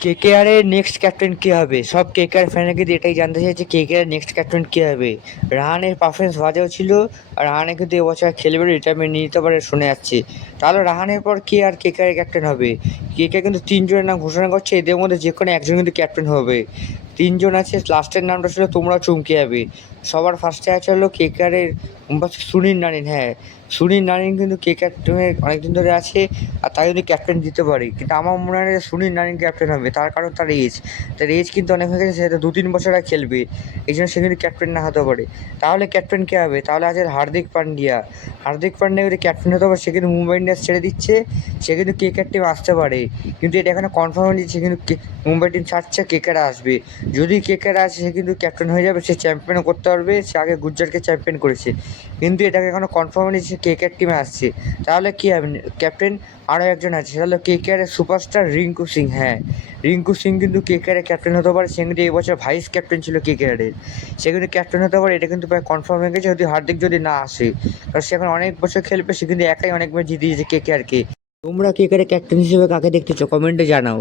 KKR এর next captain কে হবে? সব কেকেআর ফ্যানরা কিন্তু এটাই জানতে চাইছে কেকেআর এর নেক্সট ক্যাপ্টেন কে হবে। রাহানের পারফরমেন্স বাজেও ছিল, আর রাহানে কিন্তু এবছর খেলবে, রিটায়ারমেন্ট নিয়ে নিতে পারে শোনা যাচ্ছে। তাহলে রাহানের পর কে আর কেকেআর এর ক্যাপ্টেন হবে? কেকেআর কিন্তু তিনজনের নাম ঘোষণা করছে, এদের মধ্যে যে কোনো একজন কিন্তু ক্যাপ্টেন হবে। তিনজন আছে, লাস্টের নামটা ছিল তোমরা চমকে যাবে। সবার ফার্স্টে আছে হলো কেকেআর এর সুনীল নারিন। হ্যাঁ, সুনীল নারিন কিন্তু কেকেআর টিমে অনেকদিন ধরে আছে, আর তাই যদি ক্যাপ্টেন দিতে পারে। কিন্তু আমার মনে হয় না যে সুনীল নারিন ক্যাপ্টেন হবে, তার কারণ তার এজ কিন্তু অনেক হয়ে গেছে, সে তো 2-3 বছর আর খেলবে, এই জন্য সে কিন্তু ক্যাপ্টেন না হতে পারে। তাহলে ক্যাপ্টেন কে হবে? তাহলে আছে হার্দিক পান্ডিয়া। হার্দিক পান্ডিয়া যদি ক্যাপ্টেন হতে পারে, সে কিন্তু মুম্বাই ইন্ডিয়ান্স ছেড়ে দিচ্ছে, সে কিন্তু কেকেআর টিম আসতে পারে। কিন্তু এটা এখানে কনফার্ম হয়ে সে কিন্তু মুম্বাই টিম ছাড়ছে, কেকেআর আসবে। যদি কেকেআর আসে, সে কিন্তু ক্যাপ্টেন হয়ে যাবে, সে চ্যাম্পিয়নও করতে পারবে, সে আগে গুজরাটকে চ্যাম্পিয়ন করেছে। কিন্তু এটাকে এখনো কনফার্ম হয়নি সে কেকেআর টিমে আসছে। তাহলে কী হবে ক্যাপ্টেন? আরও একজন আছে, সেটা হলো কেকেআর এর সুপারস্টার রিঙ্কু সিং। হ্যাঁ, রিঙ্কু সিং কিন্তু কেকেআর এর ক্যাপ্টেন হতে পারে, সে কিন্তু এবছর ভাইস ক্যাপ্টেন ছিল কেকেআর এর, সে কিন্তু ক্যাপ্টেন হতে পারে, এটা কিন্তু প্রায় কনফার্ম হয়ে গেছে, যদি হার্দিক যদি না আসে। কারণ সে এখন অনেক বছর খেলবে, সে কিন্তু একাই অনেক ম্যাচ জিতিয়েছে কেকেআরকে। তোমরা কেকেআর এর ক্যাপ্টেন হিসেবে কাকে দেখতে চাও? কমেন্টে জানাও।